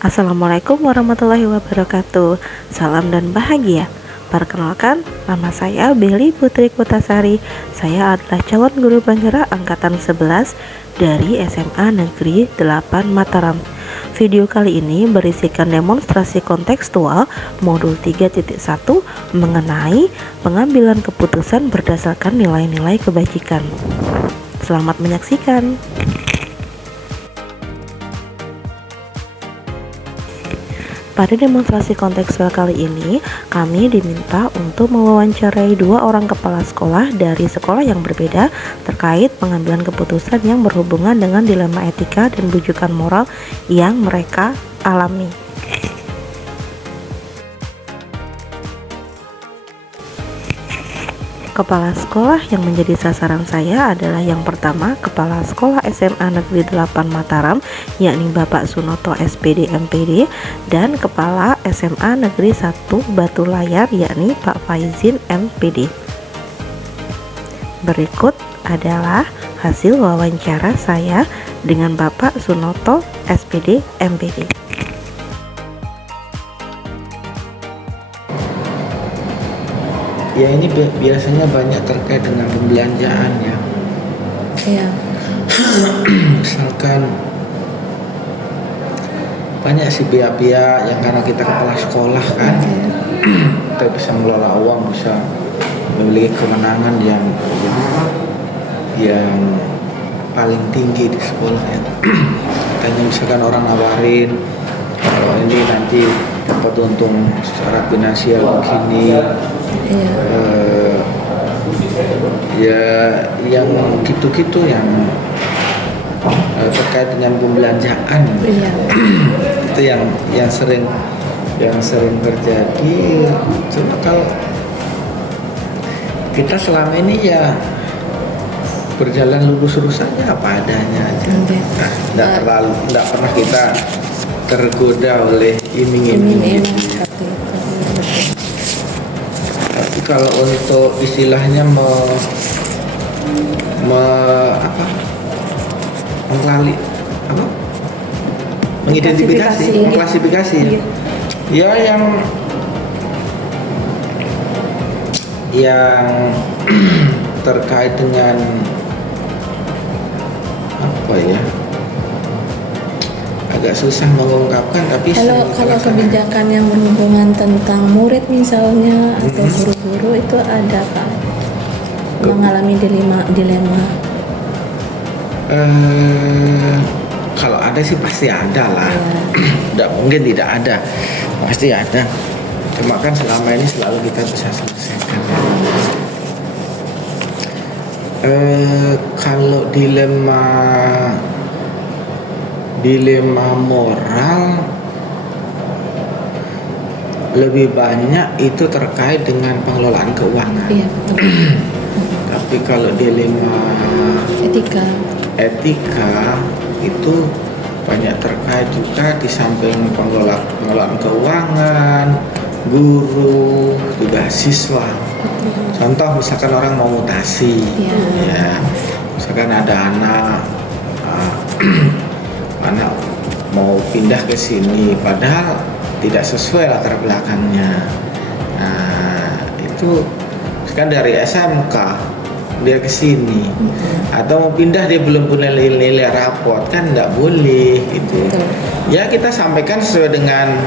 Assalamualaikum warahmatullahi wabarakatuh. Salam dan bahagia. Perkenalkan, nama saya Belly Putri Kutasari. Saya adalah calon guru penggerak angkatan 11 dari SMA Negeri 8 Mataram. Video kali ini berisikan demonstrasi kontekstual modul 3.1 mengenai pengambilan keputusan berdasarkan nilai-nilai kebajikan. Selamat menyaksikan. Pada demonstrasi kontekstual kali ini, kami diminta untuk mewawancarai 2 orang kepala sekolah dari sekolah yang berbeda terkait pengambilan keputusan yang berhubungan dengan dilema etika dan bujukan moral yang mereka alami. Kepala sekolah yang menjadi sasaran saya adalah yang pertama, Kepala Sekolah SMA Negeri 8 Mataram, yakni Bapak Sunoto SPD MPD, dan Kepala SMA Negeri 1 Batu Layar, yakni Pak Faizin MPD. Berikut adalah hasil wawancara saya dengan Bapak Sunoto SPD MPD. Ya, ini biasanya banyak terkait dengan pembelanjaan ya. Iya. Misalkan banyak sih pihak-pihak yang karena kita kepala sekolah kan, kita bisa mengelola uang, bisa memiliki kemenangan yang paling tinggi di sekolah ya. Katanya misalkan orang nawarin, kalau ini nanti dapat untung secara finansial begini. Iya. Ya yang gitu-gitu yang terkait dengan pembelanjaan. Iya. Itu yang sering terjadi. Cuma kalau kita selama ini ya berjalan lurus-lurus saja apa adanya aja. Nggak pernah kita tergoda oleh iming-iming. Tapi kalau untuk istilahnya mengklasifikasi ya yang terkait dengan apa ya, agak susah mengungkapkan, tapi Kalau kebijakan yang berhubungan tentang murid misalnya atau guru-guru itu ada Pak mengalami dilema. Kalau ada sih pasti ada lah. Tidak mungkin tidak ada, pasti ada. Cuma kan selama ini selalu kita bisa selesaikan. Kalau dilema moral lebih banyak itu terkait dengan pengelolaan keuangan. Iya, betul. Tapi kalau dilema etika itu banyak terkait juga di samping pengelolaan keuangan, guru, juga siswa. Contoh misalkan orang mau mutasi, ya, misalkan ada anak mau pindah ke sini, padahal tidak sesuai latar belakangnya. Nah, itu kan dari SMK dia ke sini, atau mau pindah dia belum punya nilai raport, kan nggak boleh gitu. Ya kita sampaikan sesuai dengan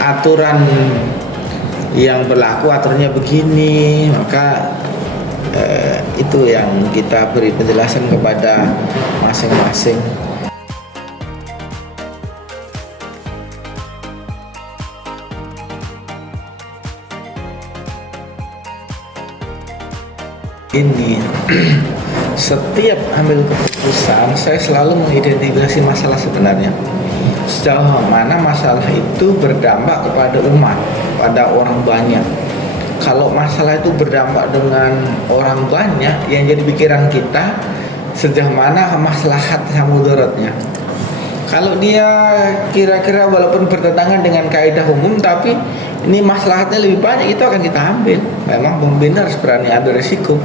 aturan yang berlaku, aturannya begini, maka itu yang kita beri penjelasan kepada masing-masing. Ini setiap ambil keputusan saya selalu mengidentifikasi masalah sebenarnya, sejauh mana masalah itu berdampak kepada umat, pada orang banyak. Kalau masalah itu berdampak dengan orang banyak, yang jadi pikiran kita sejauh mana maslahat sama mudaratnya. Kalau dia kira-kira walaupun bertentangan dengan kaidah umum, tapi ini maslahatnya lebih banyak, itu akan kita ambil. Memang pembina harus berani ambil risiko.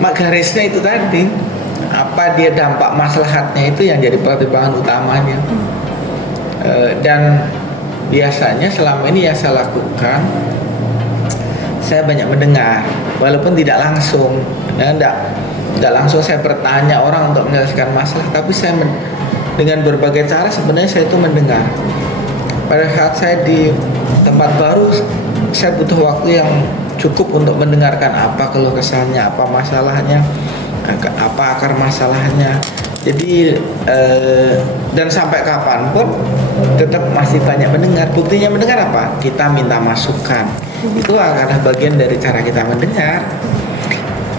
Mak garisnya itu tadi. apa dia dampak maslahatnya itu yang jadi pertimbangan utamanya. Dan biasanya selama ini yang saya lakukan, saya banyak mendengar walaupun tidak langsung, ya, tidak langsung saya bertanya orang untuk menyelesaikan masalah, tapi saya dengan berbagai cara sebenarnya saya itu mendengar. Pada saat saya di tempat baru, saya butuh waktu yang cukup untuk mendengarkan apa keluh kesahnya, apa masalahnya, apa akar masalahnya. Jadi dan sampai kapanpun tetap masih banyak mendengar. Buktinya mendengar apa? Kita minta masukan. Itu adalah bagian dari cara kita mendengar.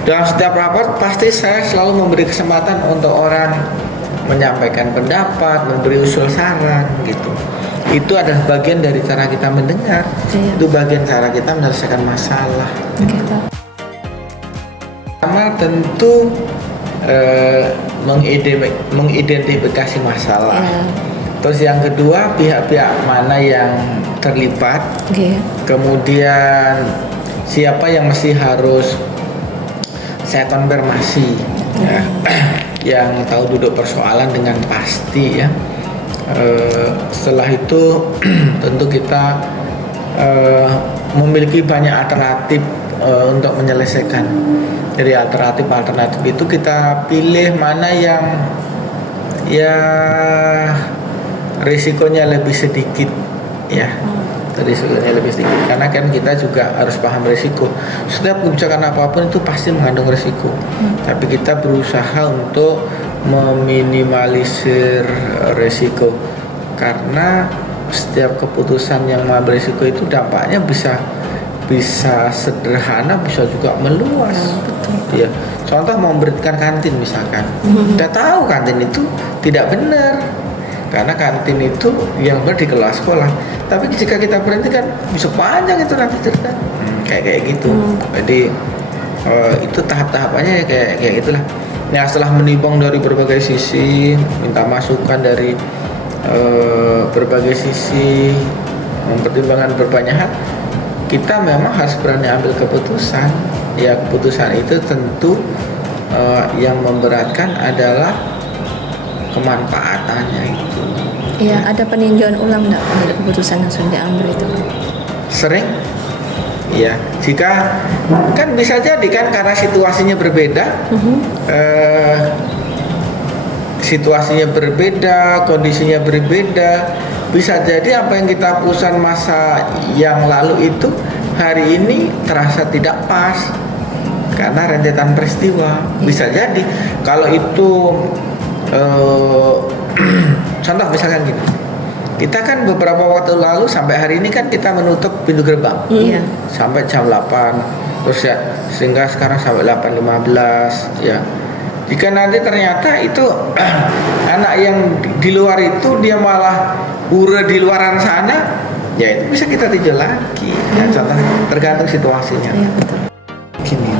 Dalam setiap rapat pasti saya selalu memberi kesempatan untuk orang menyampaikan pendapat, memberi usul saran gitu. Itu adalah bagian dari cara kita mendengar. Itu bagian cara kita menyelesaikan masalah. Pertama tentu mengidentifikasi masalah. Terus yang kedua, pihak-pihak mana yang terlibat. Kemudian siapa yang mesti harus saya konfirmasi, ya, yang tahu duduk persoalan dengan pasti, ya. Setelah itu tentu kita memiliki banyak alternatif untuk menyelesaikan. Dari alternatif itu kita pilih mana yang risikonya lebih sedikit, ya. Risikonya lebih sedikit karena kan kita juga harus paham risiko. Setiap kebijakan apapun itu pasti mengandung risiko. Tapi kita berusaha untuk meminimalisir risiko karena setiap keputusan yang mengambil risiko itu dampaknya bisa sederhana, bisa juga meluas. Ya, contoh memberikan kantin misalkan, kita tahu kantin itu tidak benar karena kantin itu yang dikelola sekolah. Tapi jika kita berhentikan bisa panjang itu nanti cerita, kayak gitu. Jadi itu tahap-tahapannya kayak gitulah. Nah, setelah menimbang dari berbagai sisi, minta masukan dari berbagai sisi, mempertimbangkan berbanyak hal, kita memang harus berani ambil keputusan. Ya, keputusan itu tentu yang memberatkan adalah kemanfaatannya itu. Iya, ada peninjauan ulang enggak dari keputusan yang sudah diambil itu? Sering. Ya, jika kan bisa jadi kan karena situasinya berbeda, situasinya berbeda, kondisinya berbeda. Bisa jadi apa yang kita putuskan masa yang lalu itu hari ini terasa tidak pas karena rentetan peristiwa. Bisa jadi kalau itu contoh misalkan gini, kita kan beberapa waktu lalu sampai hari ini kan kita menutup pintu gerbang sampai jam 8, terus ya sehingga sekarang sampai 8.15, ya. Jika nanti ternyata itu anak yang di luar itu dia malah hura di luaran sana, ya itu bisa kita tinjau lagi. Ya, contoh tergantung situasinya. Iya, betul. Gini,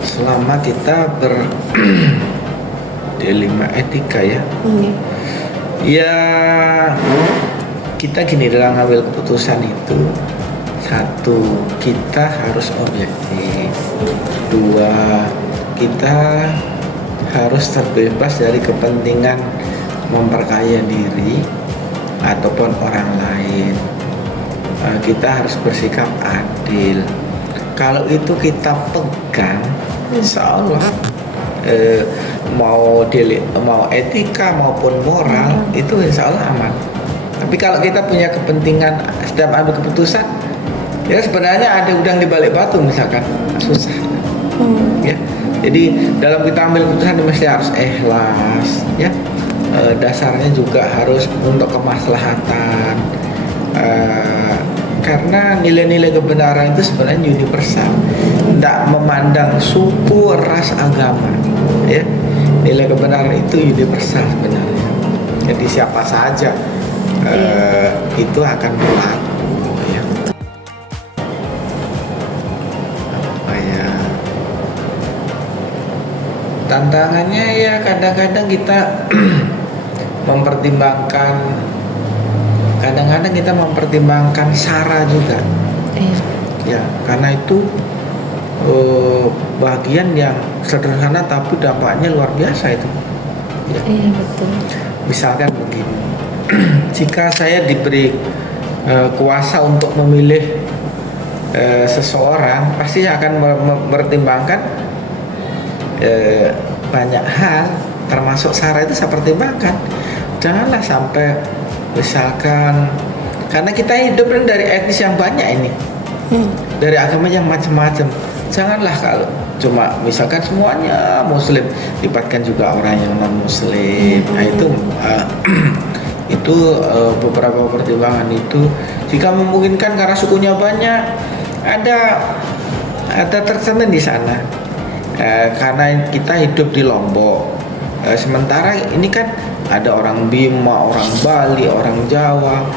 selama kita dilema etika ya, ya kita gini dalam ngambil keputusan itu, satu kita harus objektif, dua kita harus terbebas dari kepentingan memperkaya diri ataupun orang lain. Kita harus bersikap adil. Kalau itu kita pegang, insya Allah mau etika maupun moral itu insya Allah aman. Tapi kalau kita punya kepentingan setiap ambil keputusan, ya sebenarnya ada udang di balik batu misalkan, susah. Ya. Jadi dalam kita ambil keputusan mesti harus ikhlas, ya. Dasarnya juga harus untuk kemaslahatan. Karena nilai-nilai kebenaran itu sebenarnya universal, tidak memandang suku, ras, agama, ya. Nilai kebenaran itu universal sebenarnya. Jadi siapa saja itu akan berlaku. Tantangannya ya kadang-kadang kita mempertimbangkan sara juga. Ya, karena itu bagian yang sederhana tapi dampaknya luar biasa itu. Ya. Iya betul. Misalkan begini, jika saya diberi kuasa untuk memilih seseorang, pasti akan mempertimbangkan banyak hal, termasuk Sarah itu saya pertimbangkan. Janganlah sampai misalkan, karena kita hidup dari etnis yang banyak ini, dari agama yang macam-macam. Janganlah kalau cuma misalkan semuanya Muslim, libatkan juga orang yang non Muslim. Nah itu beberapa pertimbangan itu. Jika memungkinkan karena sukunya banyak, ada tercermin di sana. Karena kita hidup di Lombok, sementara ini kan ada orang Bima, orang Bali, orang Jawa.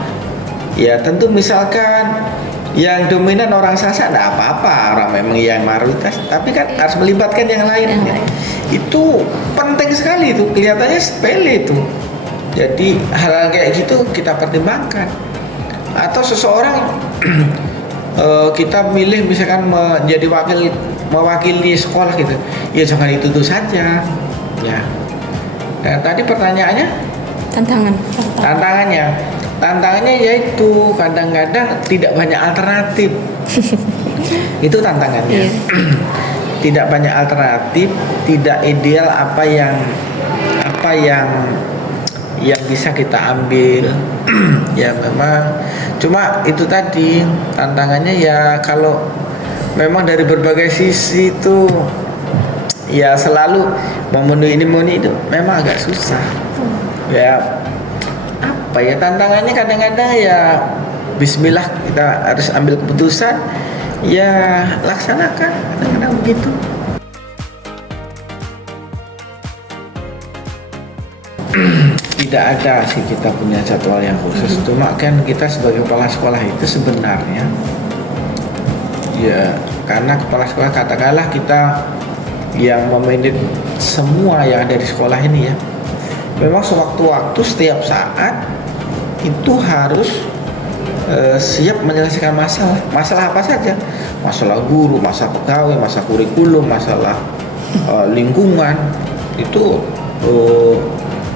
Ya tentu misalkan yang dominan orang Sasak tidak apa-apa, orang memang yang mayoritas, tapi kan harus melibatkan yang lain. Itu penting sekali, itu kelihatannya sepele itu. Jadi hal-hal kayak gitu kita pertimbangkan. Atau seseorang kita milih misalkan menjadi mewakili sekolah gitu, ya jangan itu saja. Ya. Nah, tadi pertanyaannya? Tantangannya yaitu kadang-kadang tidak banyak alternatif. Itu tantangannya. Tidak banyak alternatif, tidak ideal apa yang bisa kita ambil. Ya memang cuma itu tadi tantangannya, ya kalau memang dari berbagai sisi itu ya selalu memenuhi itu memang agak susah. Ya apa ya tantangannya, kadang-kadang ya bismillah kita harus ambil keputusan, ya laksanakan, kadang-kadang begitu. Tidak ada sih kita punya jadwal yang khusus. Cuma kan kita sebagai kepala sekolah itu sebenarnya ya, karena kepala sekolah katakanlah kita yang memanage semua yang ada di sekolah ini ya, memang sewaktu-waktu setiap saat itu harus siap menyelesaikan masalah apa saja, masalah guru, masalah pegawai, masalah kurikulum, masalah lingkungan. Itu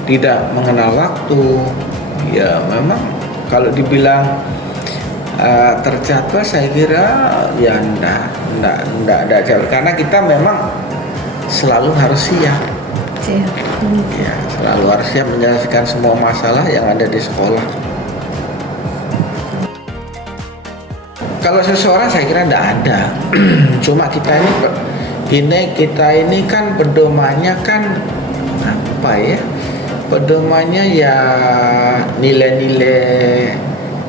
tidak mengenal waktu. Ya memang kalau dibilang tercapai, saya kira ya enggak jauh, karena kita memang selalu harus siap. Ya, selalu harus siap menyelesaikan semua masalah yang ada di sekolah. Kalau seseorang saya kira enggak ada. Cuma kita ini kan pedomannya kan apa ya? Pedomannya ya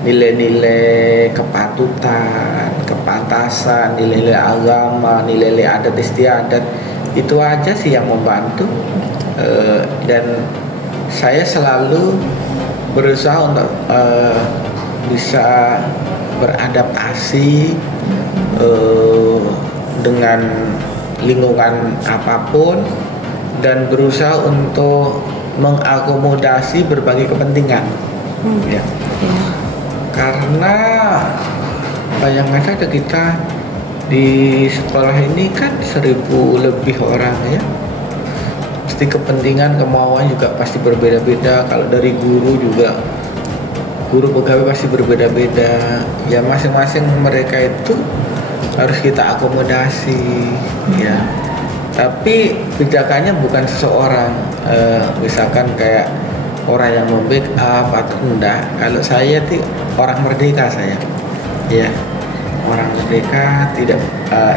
nilai-nilai kepatutan, kepantasan, nilai-nilai agama, nilai-nilai adat istiadat. Itu aja sih yang membantu. Dan saya selalu berusaha untuk bisa beradaptasi dengan lingkungan apapun, dan berusaha untuk mengakomodasi berbagai kepentingan. Ya. Karena bayangkan ada kita di sekolah ini kan 1.000 lebih orang ya, pasti kepentingan kemauan juga pasti berbeda-beda. Kalau dari guru juga, guru pegawai pasti berbeda-beda ya, masing-masing mereka itu harus kita akomodasi ya. Tapi pijakannya bukan seseorang, misalkan kayak orang yang membackup atau enggak. Kalau saya tuh orang merdeka, saya ya orang merdeka, tidak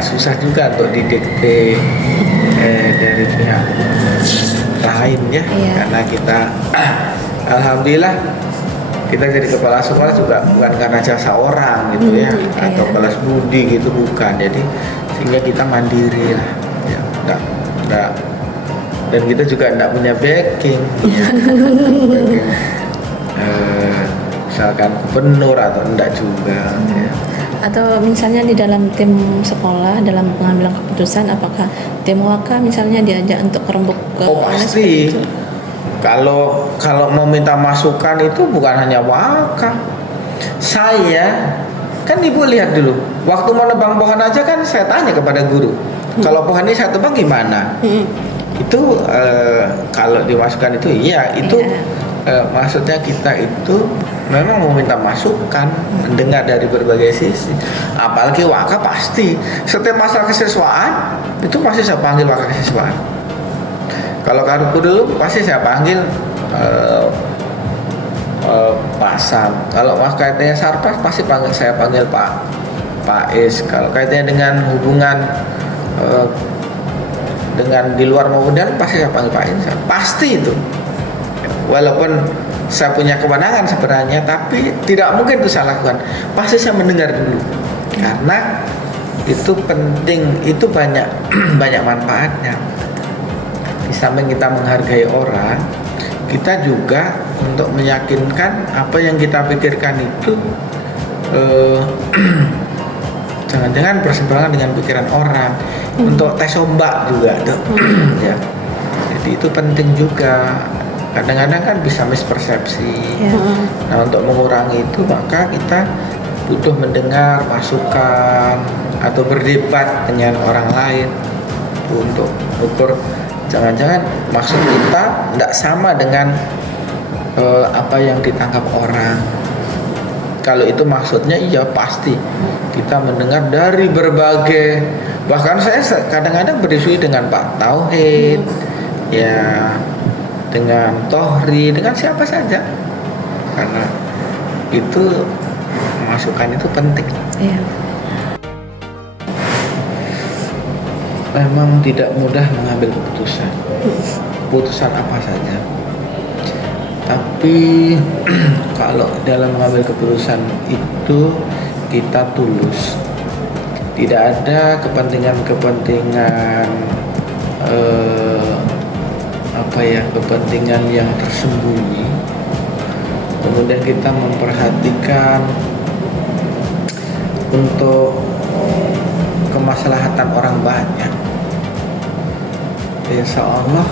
susah juga untuk didikte dari pihak lain ya. Karena kita alhamdulillah kita jadi kepala sekolah juga bukan karena jasa orang gitu ya, atau balas budi gitu, bukan. Jadi sehingga kita mandiri lah ya, enggak, dan kita juga enggak punya backing ya. Backing, misalkan gubernur atau enggak juga ya. Atau misalnya di dalam tim sekolah dalam pengambilan keputusan, apakah tim waka misalnya diajak untuk kerembuk ke pasti. Kalau mau minta masukan itu bukan hanya waka. Saya kan ibu lihat dulu, Waktu mau nebang pohon aja kan saya tanya kepada guru, kalau pohon ini saya tebang gimana? Itu kalau dimasukkan itu iya itu maksudnya kita itu memang meminta masukan, mendengar dari berbagai sisi. Apalagi wakaf pasti setiap masalah kesiswaan itu pasti saya panggil wakaf kesiswaan. Kalau kurikulum pasti saya panggil Pak Sam. Kalau kaitannya sarpas pasti saya panggil Pak Is. Kalau kaitannya dengan hubungan dengan di luar maupun dalam pasti saya panggil Pak Insan, pasti itu. Walaupun saya punya kewenangan sebenarnya, tapi tidak mungkin itu saya lakukan. Pasti saya mendengar dulu, karena itu penting, itu banyak banyak manfaatnya. Di samping kita menghargai orang, kita juga untuk meyakinkan apa yang kita pikirkan itu jangan-jangan berseberangan dengan pikiran orang. Untuk tes ombak juga tuh. Ya. Jadi itu penting juga. Kadang-kadang kan bisa mispersepsi. Nah, untuk mengurangi itu maka kita butuh mendengar masukan atau berdebat dengan orang lain untuk ukur jangan-jangan maksud kita tidak sama dengan apa yang ditangkap orang. Kalau itu maksudnya iya pasti kita mendengar dari berbagai, bahkan saya kadang-kadang berdiskusi dengan Pak Tauhid, ya dengan Tohri, dengan siapa saja, karena itu masukan itu penting. Memang tidak mudah mengambil keputusan apa saja. Tapi kalau dalam mengambil keputusan itu kita tulus, tidak ada kepentingan kepentingan yang tersembunyi. Kemudian kita memperhatikan untuk kemaslahatan orang banyak. Insya Allah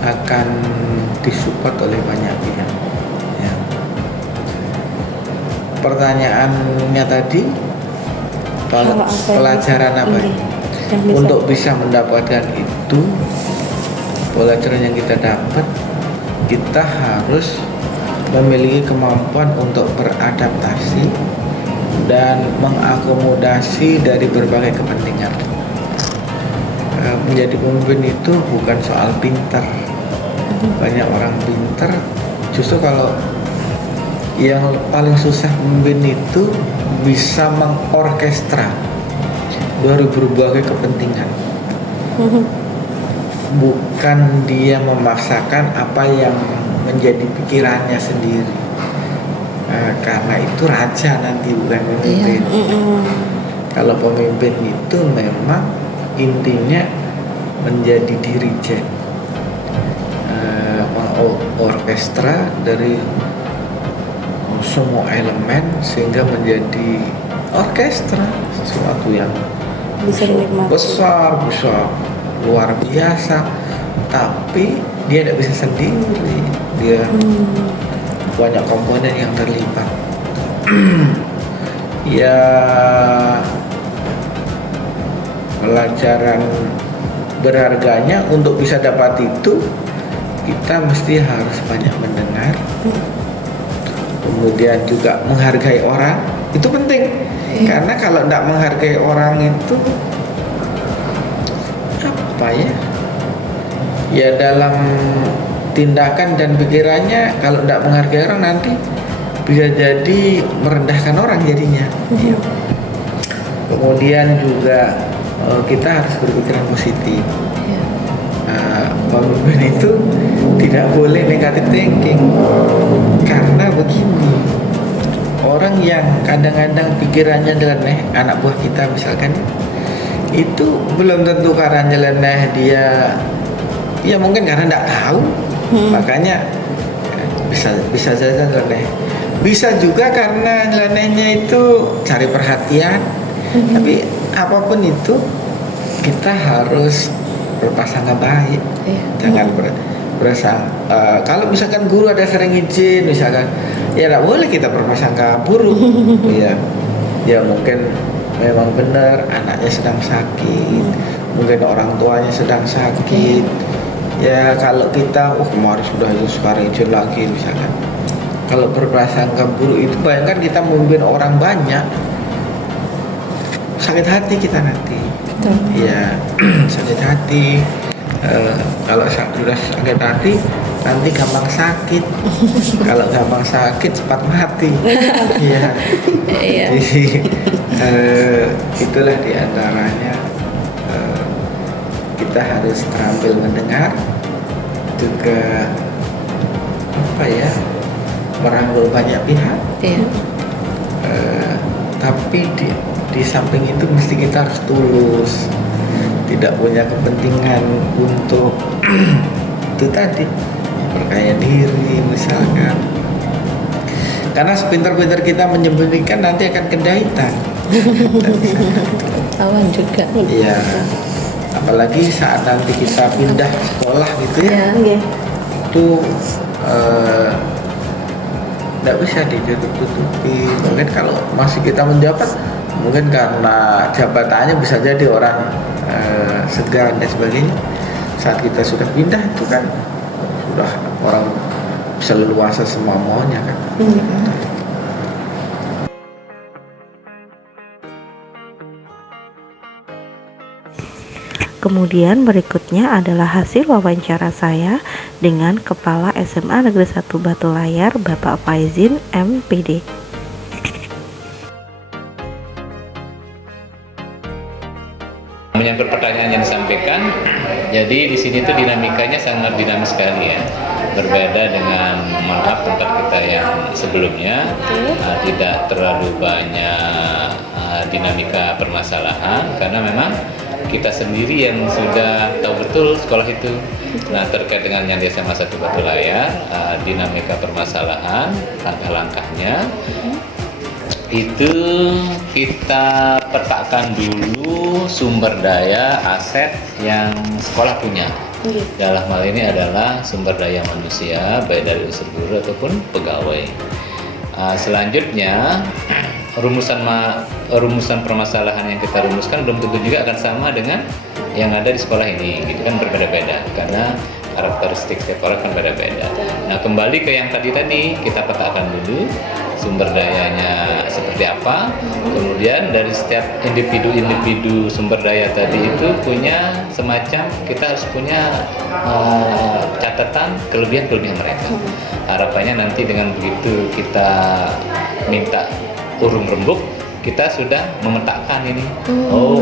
akan disupport oleh banyak pihak. Ya. Pertanyaannya tadi, pelajaran apa ini? Untuk bisa mendapatkan itu, pelajaran yang kita dapat, kita harus memiliki kemampuan untuk beradaptasi dan mengakomodasi dari berbagai kepentingan. Menjadi pemimpin itu bukan soal pintar. Banyak orang pintar, justru kalau yang paling susah pemimpin itu bisa mengorkestra dari berbagai kepentingan. Bukan dia memaksakan apa yang menjadi pikirannya sendiri. Karena itu raja nanti, bukan pemimpin. Kalau pemimpin itu memang intinya menjadi dirijen, orkestra dari semua elemen sehingga menjadi orkestra, sesuatu yang besar, luar biasa. Tapi dia tidak bisa sendiri, dia banyak komponen yang terlibat. Ya, pelajaran berharganya untuk bisa dapat itu, kita mesti harus banyak mendengar, kemudian juga menghargai orang. Itu penting, karena kalau tidak menghargai orang itu apa ya dalam tindakan dan pikirannya, kalau tidak menghargai orang nanti bisa jadi merendahkan orang jadinya. Kemudian juga kita harus berpikiran positif. Pemimpin itu tidak boleh negatif thinking, karena begini, orang yang kadang-kadang pikirannya nyeleneh, anak buah kita misalkan, itu belum tentu karena nyeleneh dia, ya mungkin karena tidak tahu, makanya bisa saja nyeleneh. Bisa juga karena nyelenehnya itu cari perhatian. Tapi apapun itu kita harus berprasangka baik. Jangan kalau misalkan guru ada sering izin misalkan, ya nggak boleh kita berprasangka buruk. Ya, ya mungkin memang benar anaknya sedang sakit, mungkin orang tuanya sedang sakit. Ya kalau kita, kemarin sudah itu sekarang izin lagi misalkan. Kalau berprasangka buruk itu, bayangkan kita memimpin orang banyak, sakit hati kita nanti. Ya sakit hati. Kalau sudah sakit hati nanti gampang sakit. Kalau gampang sakit cepat mati. Iya. Jadi itulah diantaranya, kita harus terampil mendengar, juga merangkul banyak pihak. Tapi di samping itu mesti kita harus tulus, tidak punya kepentingan untuk itu tadi perkaya diri misalkan, karena sepintar-pintar kita menyembunyikan nanti akan kedaitan. Tawan juga. Iya, apalagi saat nanti kita pindah sekolah gitu ya, itu tidak bisa ditutup-tutupi. Mungkin kalau masih kita menjabat, mungkin karena jabatannya bisa jadi orang segan dan sebagainya. Saat kita sudah pindah itu kan sudah orang bisa leluasa semua maunya kan. Kemudian berikutnya adalah hasil wawancara saya dengan Kepala SMA Negeri 1 Batu Layar, Bapak Faizin MPD. Menyangkut pertanyaan yang disampaikan, jadi di sini tuh dinamikanya sangat dinamis sekali ya. Berbeda dengan tempat kita yang sebelumnya, tidak terlalu banyak dinamika permasalahan karena memang kita sendiri yang sudah tahu betul sekolah itu. Nah, terkait dengan yang di SMA 1 Batu Layar, dinamika permasalahan, langkah-langkahnya itu kita petakan dulu sumber daya aset yang sekolah punya. Dalam hal ini adalah sumber daya manusia, baik dari unsur guru ataupun pegawai. Selanjutnya rumusan permasalahan yang kita rumuskan belum tentu juga akan sama dengan yang ada di sekolah ini, gitu kan, berbeda-beda karena karakteristik setiap orang kan beda-beda. Nah, kembali ke yang tadi kita petakan dulu sumber dayanya seperti apa, kemudian dari setiap individu sumber daya tadi itu punya semacam, kita harus punya catatan kelebihan mereka. Harapannya nanti dengan begitu kita minta urung rembuk, kita sudah memetakan ini,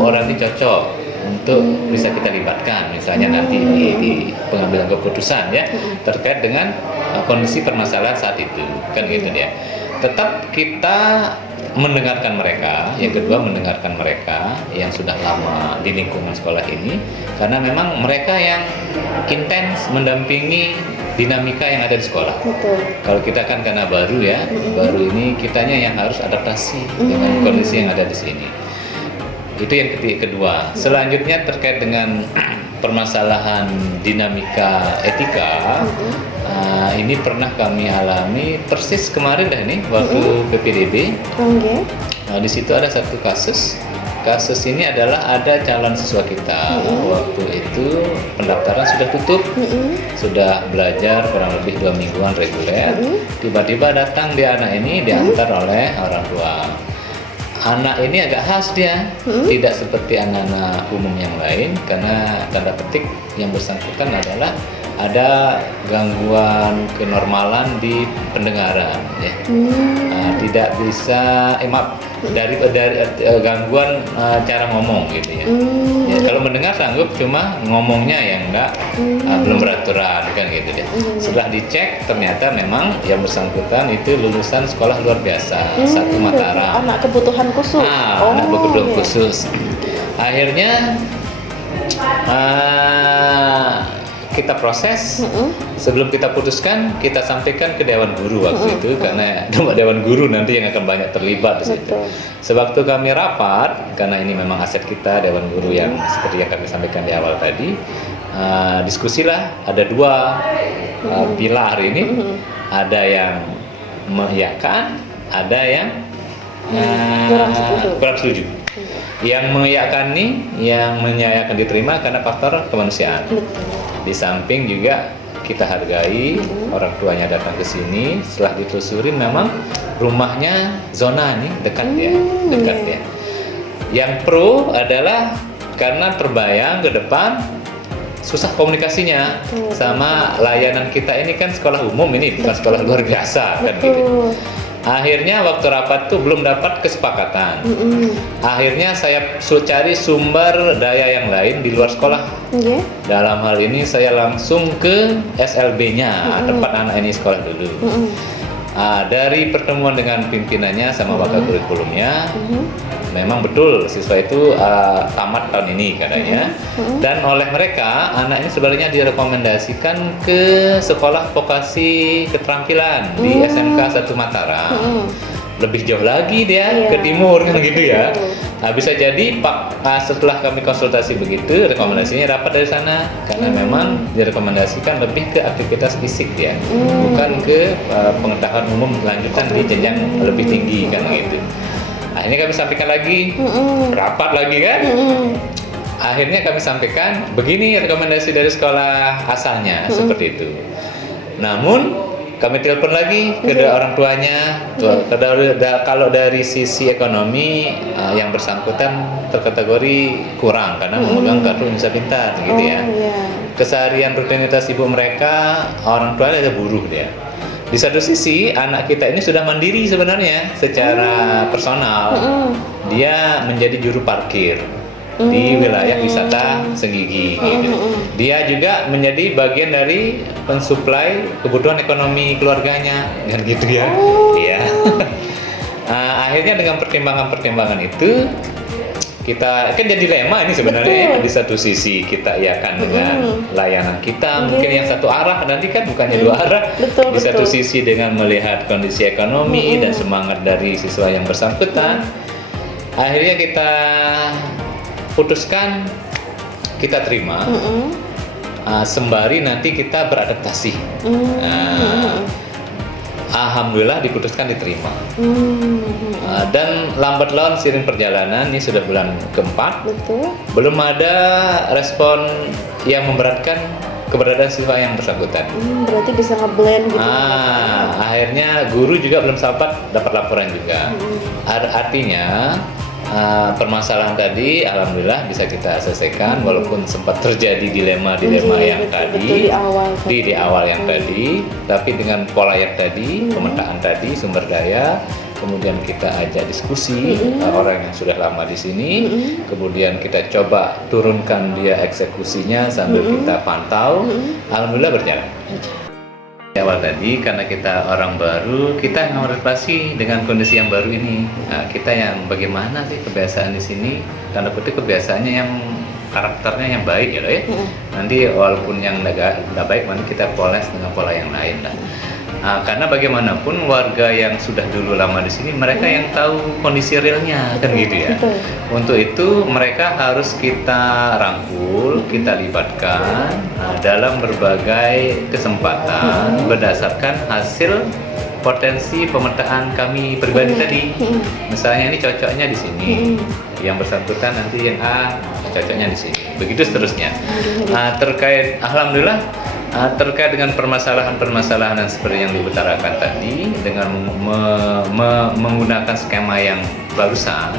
orang ini cocok untuk bisa kita libatkan misalnya nanti di pengambilan keputusan ya, terkait dengan kondisi permasalahan saat itu kan gitu ya. Tetap kita mendengarkan mereka, yang kedua mendengarkan mereka yang sudah lama di lingkungan sekolah ini, karena memang mereka yang intens mendampingi dinamika yang ada di sekolah. Kalau kita kan karena baru ya, baru ini kitanya yang harus adaptasi dengan kondisi yang ada di sini. Itu yang kedua. Selanjutnya terkait dengan permasalahan dinamika etika, ini pernah kami alami persis kemarin nih waktu PPDB. Nah, di situ ada satu kasus. Kasus ini adalah ada calon siswa kita. Waktu itu pendaftaran sudah tutup, sudah belajar kurang lebih 2 mingguan reguler. Tiba-tiba datang dia anak ini diantar oleh orang tua. Anak ini agak khas dia, tidak seperti anak-anak umum yang lain, karena tanda petik yang bersangkutan adalah ada gangguan kenormalan di pendengaran, ya. Tidak bisa, dari gangguan cara ngomong gitu ya. Ya, kalau mendengar sanggup, cuma ngomongnya yang enggak belum beraturan kan gitu ya. Setelah dicek ternyata memang yang bersangkutan itu lulusan sekolah luar biasa, satu Mataram. Anak kebutuhan khusus. Anak kebutuhan khusus. Akhirnya kita proses, sebelum kita putuskan kita sampaikan ke Dewan Guru waktu itu, karena Dewan Guru nanti yang akan banyak terlibat di situ. Sewaktu kami rapat, karena ini memang aset kita Dewan Guru yang seperti yang kami sampaikan di awal tadi, diskusi lah. Ada dua pilar ini, ada yang mengiyakan, ada yang kurang setuju. Yang mengiyakan nih, yang menyayangkan diterima karena faktor kemanusiaan. Di samping juga kita hargai orang tuanya datang ke sini, setelah ditelusuri memang rumahnya zona nih dekat ya. Yang pro adalah karena terbayang ke depan susah komunikasinya sama layanan kita ini kan sekolah umum ini bukan sekolah luar biasa kan gitu. Akhirnya waktu rapat tuh belum dapat kesepakatan. Akhirnya saya cari sumber daya yang lain di luar sekolah. Dalam hal ini saya langsung ke SLB-nya, tempat anak ini sekolah dulu. Dari pertemuan dengan pimpinannya sama bakal kurikulumnya, memang betul siswa itu tamat tahun ini katanya. Dan oleh mereka anak ini sebenarnya direkomendasikan ke sekolah vokasi keterampilan di SMK 1 Mataram. Lebih jauh lagi dia ke timur kan gitu ya. Bisa jadi setelah kami konsultasi begitu, rekomendasinya dapat dari sana karena memang direkomendasikan lebih ke aktivitas fisik ya, bukan ke pengetahuan umum lanjutan di jenjang lebih tinggi kan gitu. Akhirnya kami sampaikan lagi, rapat lagi kan. Akhirnya kami sampaikan begini rekomendasi dari sekolah asalnya seperti itu. Namun kami telepon lagi ke orang tuanya. Kalau dari sisi ekonomi yang bersangkutan terkategori kurang karena memegang kartu Indonesia Pintar gitu ya. Keseharian rutinitas ibu mereka orang tuanya ada buruh dia. Di satu sisi anak kita ini sudah mandiri sebenarnya secara personal. Dia menjadi juru parkir di wilayah wisata Senggigi gitu. Dia juga menjadi bagian dari pensuplai kebutuhan ekonomi keluarganya kan gitu ya. Iya. Akhirnya dengan pertimbangan-pertimbangan itu kita kan jadi dilema ini sebenarnya. Di satu sisi kita iakan dengan layanan kita mungkin yang satu arah, nanti kan bukannya dua arah. Di satu sisi dengan melihat kondisi ekonomi dan semangat dari siswa yang bersangkutan, akhirnya kita putuskan kita terima, sembari nanti kita beradaptasi. Alhamdulillah diputuskan diterima. Dan lambat laun seiring perjalanan ini sudah bulan keempat, belum ada respon yang memberatkan keberadaan siswa yang bersangkutan. Berarti bisa ngeblend gitu. Akhirnya guru juga belum sempat dapat laporan juga. Artinya permasalahan tadi alhamdulillah bisa kita selesaikan walaupun sempat terjadi dilema yang tadi di awal yang tadi, tapi dengan pola yang tadi, pemetaan tadi, sumber daya, kemudian kita ajak diskusi orang yang sudah lama di sini, kemudian kita coba turunkan dia eksekusinya sambil kita pantau, alhamdulillah berjalan. Awal tadi karena kita orang baru, kita mengadaptasi dengan kondisi yang baru ini. Kita yang bagaimana sih kebiasaan di sini? Tanda kutip kebiasaannya yang karakternya yang baik ya loh ya. Nanti walaupun yang nggak baik, nanti kita poles dengan pola yang lain lah. Karena bagaimanapun warga yang sudah dulu lama di sini, mereka yang tahu kondisi realnya kan gitu ya. Untuk itu mereka harus kita rangkul, kita libatkan dalam berbagai kesempatan berdasarkan hasil potensi pemetaan kami pribadi tadi. Misalnya ini cocoknya di sini, yang bersangkutan nanti yang A cocoknya di sini. Begitu seterusnya. Alhamdulillah. Terkait dengan permasalahan seperti yang diutarakan tadi, dengan menggunakan skema yang barusan,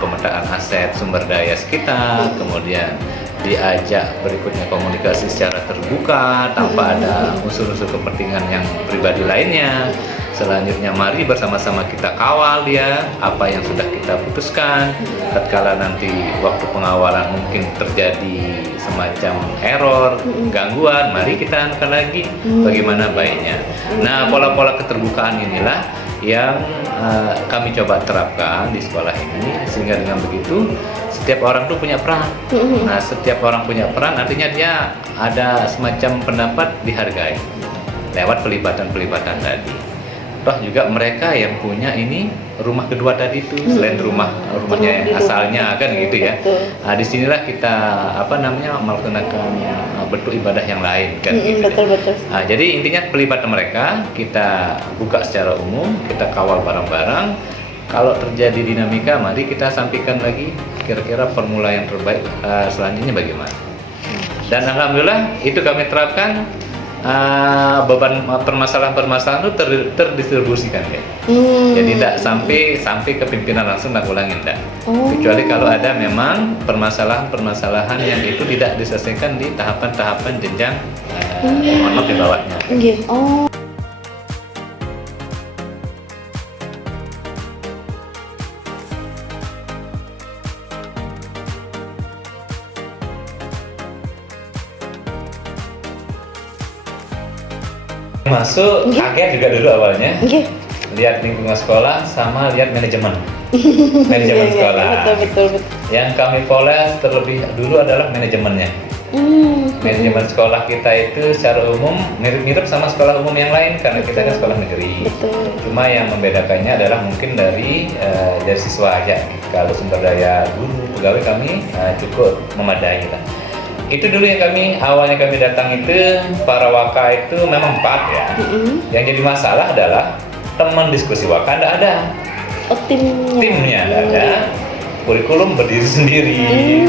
pemetaan aset sumber daya sekitar, kemudian diajak berikutnya komunikasi secara terbuka tanpa ada unsur-unsur kepentingan yang pribadi lainnya. Selanjutnya mari bersama-sama kita kawal dia apa yang sudah kita putuskan. Tatkala nanti waktu pengawalan mungkin terjadi semacam error, gangguan, mari kita anukan lagi bagaimana baiknya. Nah, pola-pola keterbukaan inilah yang kami coba terapkan di sekolah ini, sehingga dengan begitu setiap orang tuh punya peran. Nah, setiap orang punya peran artinya dia ada semacam pendapat dihargai lewat pelibatan-pelibatan tadi. Toh juga mereka yang punya ini rumah kedua tadi itu, selain rumahnya yang asalnya kan gitu ya. Betul. Nah, disinilah kita melaksanakan bentuk ibadah yang lain kan gitu. Betul. Nah, jadi intinya pelibatan mereka kita buka secara umum, kita kawal bareng-bareng. Kalau terjadi dinamika, mari kita sampaikan lagi kira-kira formula yang terbaik selanjutnya bagaimana. Dan alhamdulillah itu kami terapkan. Beban permasalahan-permasalahan itu terdistribusikan ya. Jadi tidak sampai ke pimpinan langsung ulangin enggak. Kecuali kalau ada memang permasalahan-permasalahan yang itu tidak diselesaikan di tahapan-tahapan jenjang di bawahnya. Masuk kaget juga dulu awalnya. Lihat lingkungan sekolah sama lihat manajemen sekolah. Betul. Yang kami poles terlebih dulu adalah manajemennya. Manajemen sekolah kita itu secara umum mirip-mirip sama sekolah umum yang lain karena kita kan sekolah negeri. Cuma yang membedakannya adalah mungkin dari siswa aja. Kalau sumber daya guru pegawai kami cukup memadai lah. Itu dulu yang awalnya kami datang itu para waka itu memang 4 ya. Yang jadi masalah adalah teman diskusi waka tidak ada. Timnya tidak ada. Kurikulum berdiri sendiri,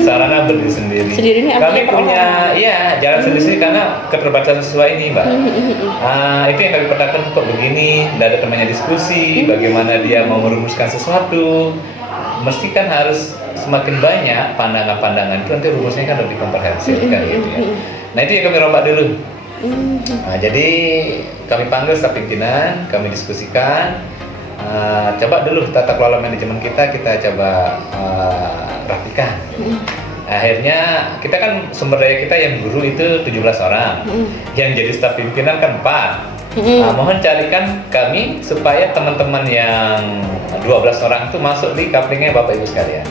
sarana berdiri sendiri. Kami punya jalan sendiri karena keterbatasan siswa ini, Mbak. Itu yang kami petakan kok begini, tidak ada temannya diskusi, bagaimana dia mau merumuskan sesuatu. Mesti kan harus semakin banyak pandangan-pandangan itu nanti rumusnya kan lebih komprehensif kan gitu ya. Nah itu yang kami rombak dulu. Nah, jadi kami panggil staf pimpinan, kami diskusikan. Coba dulu tata kelola manajemen kita coba rapikan. Akhirnya kita kan sumber daya kita yang guru itu 17 orang, yang jadi staf pimpinan kan 4. Mohon carikan kami supaya teman-teman yang 12 orang itu masuk di couplingnya Bapak Ibu sekalian.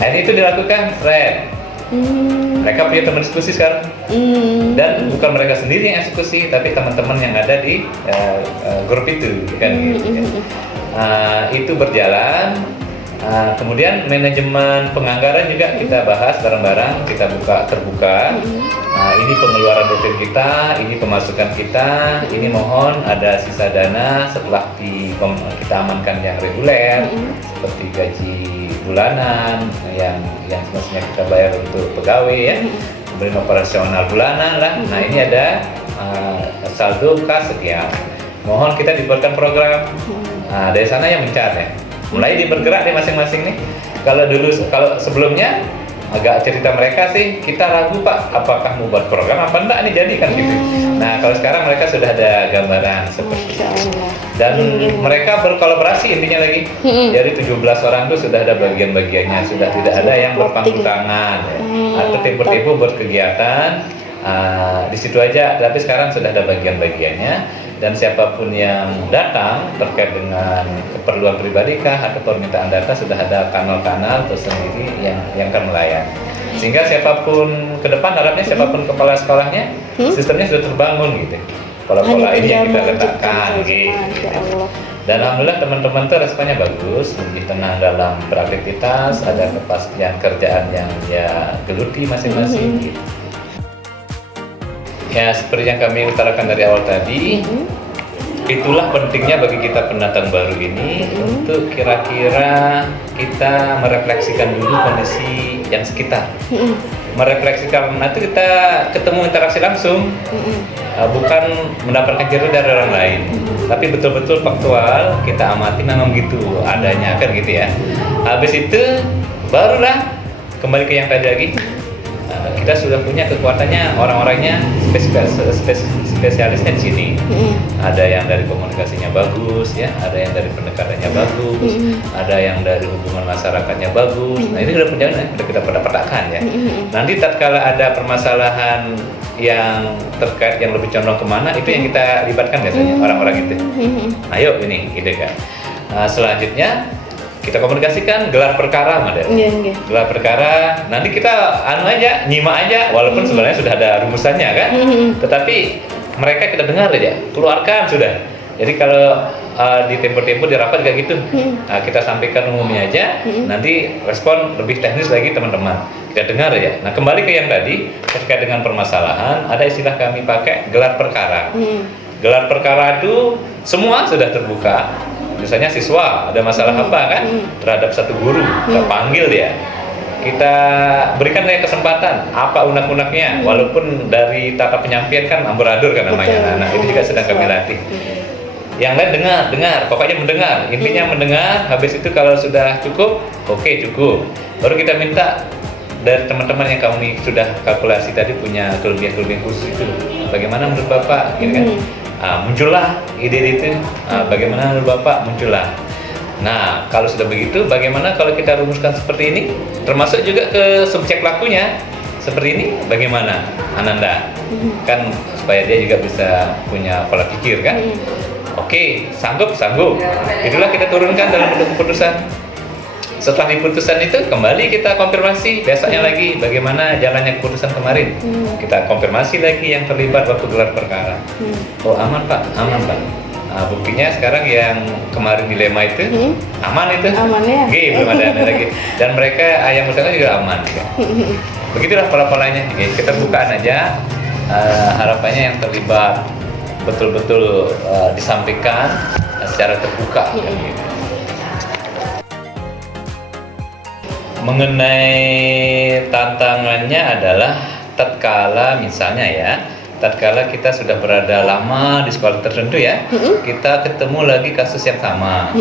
Nah ini itu dilakukan, Fred. Mereka punya teman diskusi sekarang. Dan bukan mereka sendiri yang eksekusi, tapi teman-teman yang ada di grup itu kan gitu. Itu berjalan. Kemudian manajemen penganggaran juga kita bahas bareng-bareng, kita terbuka. Ini pengeluaran rutin kita, ini pemasukan kita, ini mohon ada sisa dana setelah kita amankan yang reguler seperti gaji bulanan yang semestinya kita bayar untuk pegawai ya, kemudian operasional bulanan lah. Nah ini ada saldo kas sekian. Mohon kita dibuatkan program. Dari sana yang mencat ya. Mulai bergerak di masing-masing nih. Kalau sebelumnya agak cerita mereka sih, kita ragu Pak, apakah mau buat program apa enggak nih jadi kan gitu. Nah kalau sekarang mereka sudah ada gambaran seperti itu. Dan mereka berkolaborasi intinya lagi. Dari 17 orang itu sudah ada bagian-bagiannya, sudah tidak ada yang berpangku tangan ya. Atau tipu-tipu buat kegiatan. Di situ aja, tapi sekarang sudah ada bagian-bagiannya. Dan siapapun yang datang terkait dengan keperluan pribadi kah atau permintaan data sudah ada kanal-kanal tersendiri yang akan melayani. Sehingga siapapun ke depan harapnya siapapun kepala sekolahnya sistemnya sudah terbangun gitu. Pola-pola ini yang kita letakkan gitu. Dan alhamdulillah teman-teman tuh responnya bagus, lebih tenang dalam beraktivitas, ada kepastian kerjaan yang ya geluti masing-masing gitu. Ya seperti yang kami utarakan dari awal tadi, itulah pentingnya bagi kita pendatang baru ini untuk kira-kira kita merefleksikan dulu kondisi yang sekitar. Merefleksikan, nanti kita ketemu interaksi langsung, bukan mendapatkan cerita dari orang lain, tapi betul-betul faktual kita amati memang gitu adanya kan gitu ya. Habis itu barulah kembali ke yang tadi lagi. Kita sudah punya kekuatannya, orang-orangnya spesialisnya di sini. Ada yang dari komunikasinya bagus, ya, ada yang dari pendekatannya bagus, ada yang dari hubungan masyarakatnya bagus. Nah ini sudah punya, sudah kita petakan ya. Nanti tatkala ada permasalahan yang terkait yang lebih condong kemana, itu yang kita libatkan biasanya orang-orang itu. Ayo ini, gitu kan. Selanjutnya kita komunikasikan gelar perkara, Mada. Gelar perkara, nanti kita nyimak aja, walaupun sebenarnya sudah ada rumusannya kan. Tetapi mereka kita dengar aja, keluarkan sudah. Jadi kalau di tempo-tempo di rapat juga gitu. Nah, kita sampaikan umumnya aja, nanti respon lebih teknis lagi teman-teman. Kita dengar ya. Nah, kembali ke yang tadi, terkait dengan permasalahan, ada istilah kami pakai gelar perkara. Gelar perkara itu semua sudah terbuka. Misalnya siswa ada masalah apa kan terhadap satu guru, kita panggil dia. Kita berikan dia kesempatan apa unek-uneknya, walaupun dari tata penyampaian kan amburadul kan namanya. Nah, itu juga sedang kami latih. Yang lain dengar, pokoknya mendengar. Intinya mendengar. Habis itu kalau sudah cukup, oke, cukup. Baru kita minta dari teman-teman yang kami sudah kalkulasi tadi punya kelebihan khusus itu. Bagaimana menurut Bapak? Gitu kan? Muncullah ide itu. Bagaimana menurut Bapak? Muncullah. Nah, kalau sudah begitu, bagaimana kalau kita rumuskan seperti ini? Termasuk juga ke subjek lakunya. Seperti ini, bagaimana, Ananda? Kan supaya dia juga bisa punya pola pikir kan? Oke, sanggup. Itulah kita turunkan dalam bentuk keputusan. Setelah keputusan itu, kembali kita konfirmasi besoknya lagi bagaimana jalannya keputusan kemarin. Kita konfirmasi lagi yang terlibat waktu gelar perkara. Oh, aman Pak. Nah, buktinya sekarang yang kemarin dilema itu aman itu. Aman ya? Belum ada lagi. Dan mereka yang bersangkutan juga aman. Begitulah pola-polanya. Kita bukaan aja. Harapannya yang terlibat betul-betul disampaikan secara terbuka. Gitu. Mengenai tantangannya adalah tatkala misalnya ya. Tatkala kita sudah berada lama di sekolah tertentu ya, kita ketemu lagi kasus yang sama.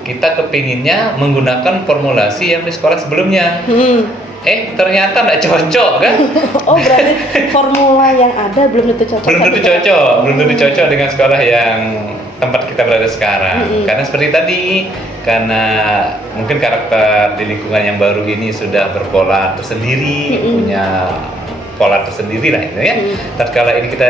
Kita kepinginnya menggunakan formulasi yang di sekolah sebelumnya. Ternyata nggak cocok kan? Oh, berarti formula yang ada belum tentu cocok. Belum tentu cocok dengan sekolah yang tempat kita berada sekarang. Karena seperti tadi, karena mungkin karakter di lingkungan yang baru ini sudah berpola tersendiri, punya pola tersendiri lah itu ya. Tatkala ini kita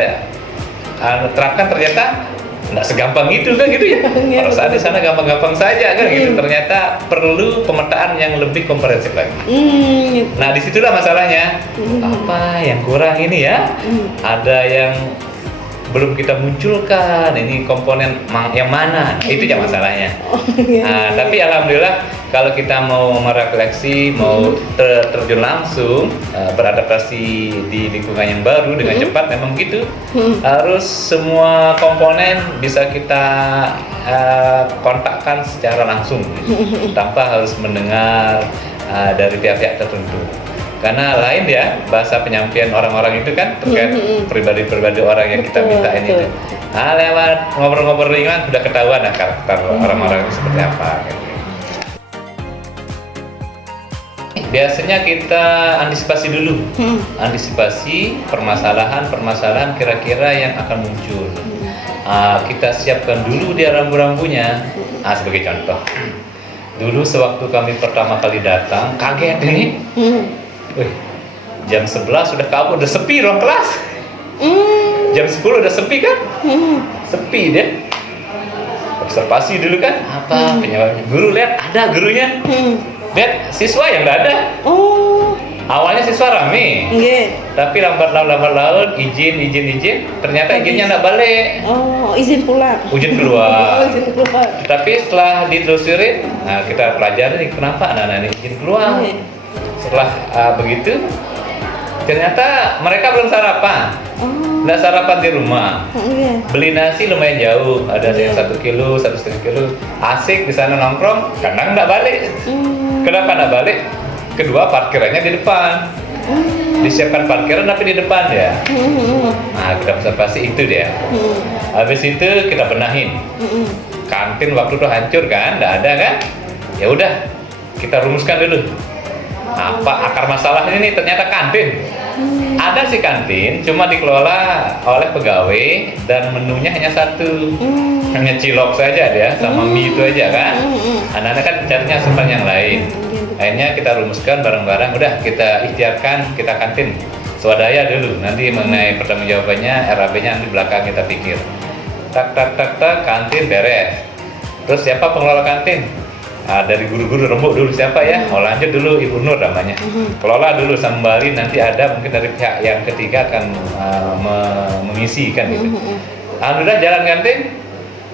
terapkan ternyata nggak segampang itu kan gitu ya. Kalau saat di sana gampang-gampang saja kan gitu. Ternyata perlu pemetaan yang lebih komprehensif lagi. Nah, disitulah masalahnya. Apa yang kurang ini ya? Ada yang belum kita munculkan. Ini komponen yang mana? Nah, itu aja masalahnya. Tapi alhamdulillah kalau kita mau merefleksi, mau terjun langsung, beradaptasi di lingkungan yang baru dengan cepat, memang begitu. Harus semua komponen bisa kita kontakkan secara langsung, tanpa harus mendengar dari pihak-pihak tertentu. Karena lain ya bahasa penyampaian orang-orang itu kan terkait pribadi-pribadi orang yang kita mintain itu. Lewat ngobrol-ngobrol ringan sudah ketahuan karakter orang-orang itu seperti apa. Biasanya kita antisipasi dulu, antisipasi permasalahan kira-kira yang akan muncul. Kita siapkan dulu dia rambu-rambunya. Sebagai contoh, dulu sewaktu kami pertama kali datang, kaget ini. Jam 11 sudah kabur, udah sepi ruang kelas. Jam 10 udah sepi kan? Sepi deh. Observasi dulu kan, apa penyebabnya? Guru lihat ada gurunya. Lihat siswa yang nggak ada. Awalnya siswa rame. Tapi lambat laun izin. Ternyata izinnya nggak balik. Izin pulang. Izin keluar. Izin keluar. Tapi setelah ditelusurin, kita pelajari kenapa anak-anak ini izin keluar. Setelah begitu, ternyata mereka belum sarapan. Nggak sarapan di rumah. Beli nasi lumayan jauh, ada yang 1 kilo, 1,5 kilo. Asik di sana nongkrong, kadang nggak balik. Kenapa nggak balik? Kedua, parkirannya di depan. Disiapkan parkiran tapi di depan ya. Kita observasi itu dia. Habis itu kita benahin. Kantin waktu itu hancur kan, nggak ada kan? Ya udah, kita rumuskan dulu. Apa akar masalahnya nih? Ternyata kantin. Ada sih kantin, cuma dikelola oleh pegawai dan menunya hanya satu. Hanya cilok saja dia, sama mie itu aja kan. Anak-anak kan carinya asupan yang lain. Akhirnya kita rumuskan bareng-bareng, udah kita ikhtiarkan, kita kantin swadaya dulu. Nanti mengenai pertanggungjawabannya, RAB-nya nanti belakang kita pikir. Tak, kantin beres. Terus siapa pengelola kantin? Dari guru-guru rembuk dulu siapa ya? Lanjut dulu Ibu Nur namanya. Kelola dulu sembari nanti ada mungkin dari pihak yang ketiga akan mengisi kan gitu. Alhamdulillah jalan kantin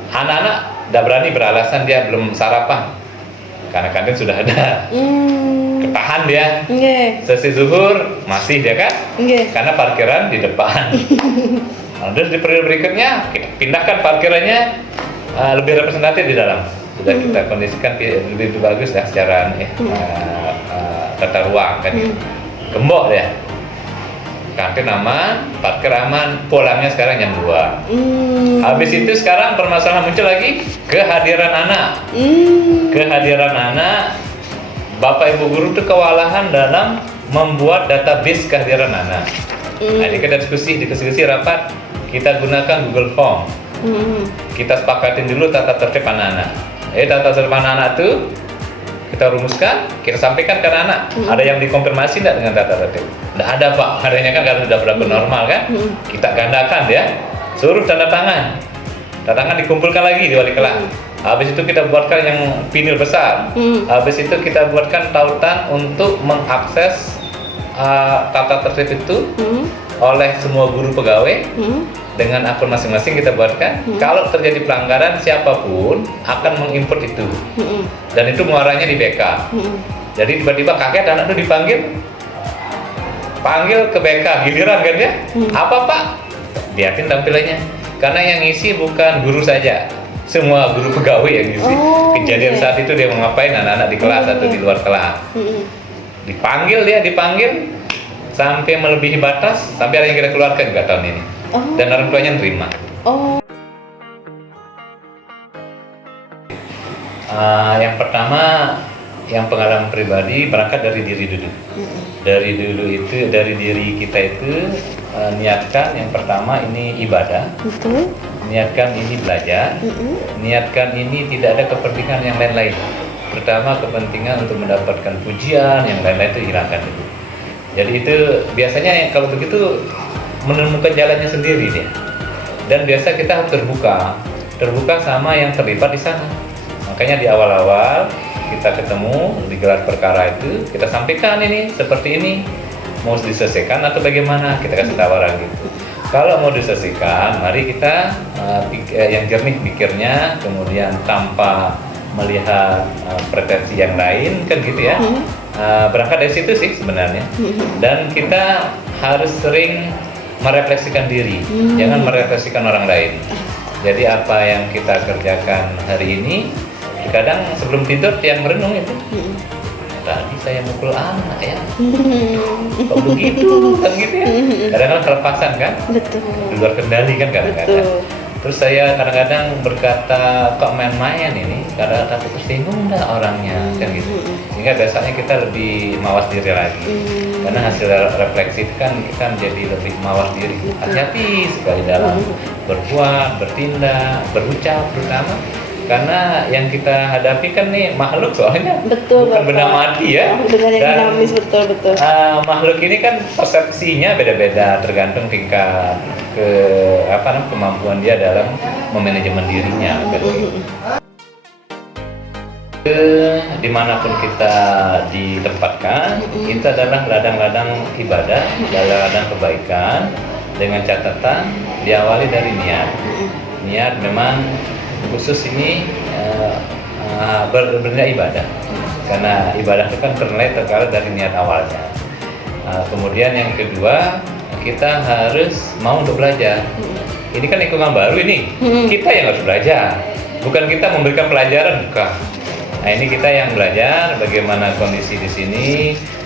Anak-anak tidak berani beralasan dia belum sarapan, karena kantin sudah ada. Ketahan dia. Sesi zuhur masih dia kan? Karena parkiran di depan. Nah, terus di periode berikutnya kita pindahkan parkirannya lebih representatif di dalam. Sudah kita kondisikan lebih bagus lah secara tata ruang kan. Gembok dia. Kantin aman, parkir aman, pulangnya sekarang jam 2. Habis itu sekarang permasalahan muncul lagi kehadiran anak. Kehadiran anak, Bapak Ibu guru itu kewalahan dalam membuat database kehadiran anak. Nah, ini kita diskusi rapat, kita gunakan Google Form. Kita sepakatin dulu tata tertib anak-anak. Tata tertib anak-anak itu kita rumuskan, kita sampaikan ke anak. Ada yang dikonfirmasi tidak dengan tata tertib? Tidak ada Pak, adanya kan karena sudah berlaku normal kan. Kita gandakan ya, suruh tanda tangan. Tanda tangan dikumpulkan lagi di wali kelas. Habis itu kita buatkan yang pinil besar. Habis itu kita buatkan tautan untuk mengakses tata tertib itu oleh semua guru pegawai. Dengan akun masing-masing kita buatkan. Kalau terjadi pelanggaran, siapapun akan menginput itu. Dan itu muaranya di BK. Jadi tiba-tiba kaget anak itu panggil ke BK, giliran kan ya? Apa Pak? Lihatin tampilannya. Karena yang ngisi bukan guru saja, semua guru pegawai yang ngisi. Kejadian saat itu dia mau ngapain anak-anak di kelas atau di luar kelas. Dipanggil sampai melebihi batas, sampai ada yang kita keluarkan juga tahun ini. Dan orang tuanya nerima. Yang pertama, yang pengalaman pribadi berangkat dari diri dulu. Dari diri kita itu niatkan yang pertama ini ibadah. Niatkan ini belajar. Niatkan ini tidak ada kepentingan yang lain-lain. Pertama kepentingan untuk mendapatkan pujian, yang lain-lain itu hilangkan dulu. Jadi itu biasanya kalau begitu menemukan jalannya sendiri dia. Dan biasa kita harus terbuka sama yang terlibat di sana. Makanya di awal-awal kita ketemu di gelar perkara itu, kita sampaikan ini seperti ini, mau diselesaikan atau bagaimana, kita kasih tawaran gitu. Kalau mau diselesaikan, mari kita yang jernih pikirnya, kemudian tanpa melihat pretensi yang lain kan gitu ya. Berangkat dari situ sih sebenarnya. Dan kita harus sering merefleksikan diri, jangan merefleksikan orang lain. Jadi apa yang kita kerjakan hari ini, kadang sebelum tidur yang merenung itu, tadi saya mukul anak ya, kok begitu kan gitu ya. Kadang-kadang kelepasan kan, di luar kendali kan kadang-kadang. Terus saya kadang-kadang berkata, kok main-main ini, karena takut tersinggung enggak orangnya kan gitu. Sehingga biasanya kita lebih mawas diri lagi. Karena hasil refleksi itu kan kita menjadi lebih mawas diri. Hati-hati sekali dalam berbuat, bertindak, berucap terutama. Karena yang kita hadapi kan nih makhluk soalnya bukan benda mati ya. Dengan yang dinamis, betul. Makhluk ini kan persepsinya beda-beda tergantung tingkat kemampuan dia dalam memanajemen dirinya. Dimanapun kita ditempatkan, itu adalah ladang-ladang ibadah, ladang kebaikan, dengan catatan diawali dari niat. Niat memang khusus ini bernilai ibadah, karena ibadah itu kan bernilai terkait dari niat awalnya. Kemudian yang kedua, kita harus mau untuk belajar. Ini kan lingkungan baru ini, kita yang harus belajar, bukan kita memberikan pelajaran, bukan. Nah ini kita yang belajar bagaimana kondisi di sini.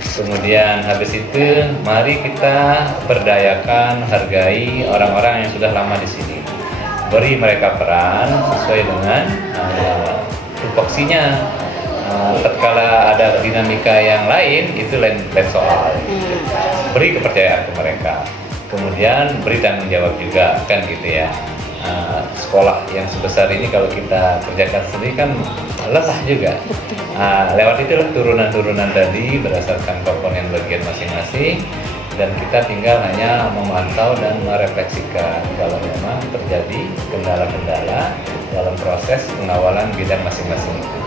Kemudian habis itu, mari kita berdayakan, hargai orang-orang yang sudah lama di sini. Beri mereka peran sesuai dengan tupoksinya. Tatkala ada dinamika yang lain, itu lain soal. Beri kepercayaan ke mereka. Kemudian beri tanggung jawab juga, kan gitu ya. Sekolah yang sebesar ini kalau kita kerjakan sendiri kan lelah juga. Lewat itulah turunan-turunan tadi berdasarkan komponen bagian masing-masing. Dan kita tinggal hanya memantau dan merefleksikan kalau memang terjadi kendala-kendala dalam proses pengawalan bidang masing-masing itu.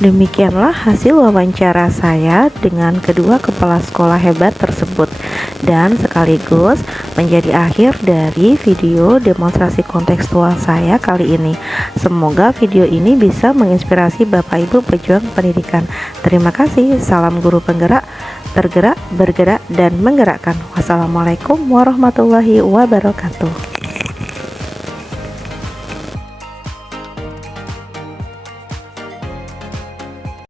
Demikianlah hasil wawancara saya dengan kedua kepala sekolah hebat tersebut, dan sekaligus menjadi akhir dari video demonstrasi kontekstual saya kali ini. Semoga video ini bisa menginspirasi Bapak Ibu pejuang pendidikan. Terima kasih. Salam guru penggerak, tergerak, bergerak, dan menggerakkan. Wassalamualaikum warahmatullahi wabarakatuh.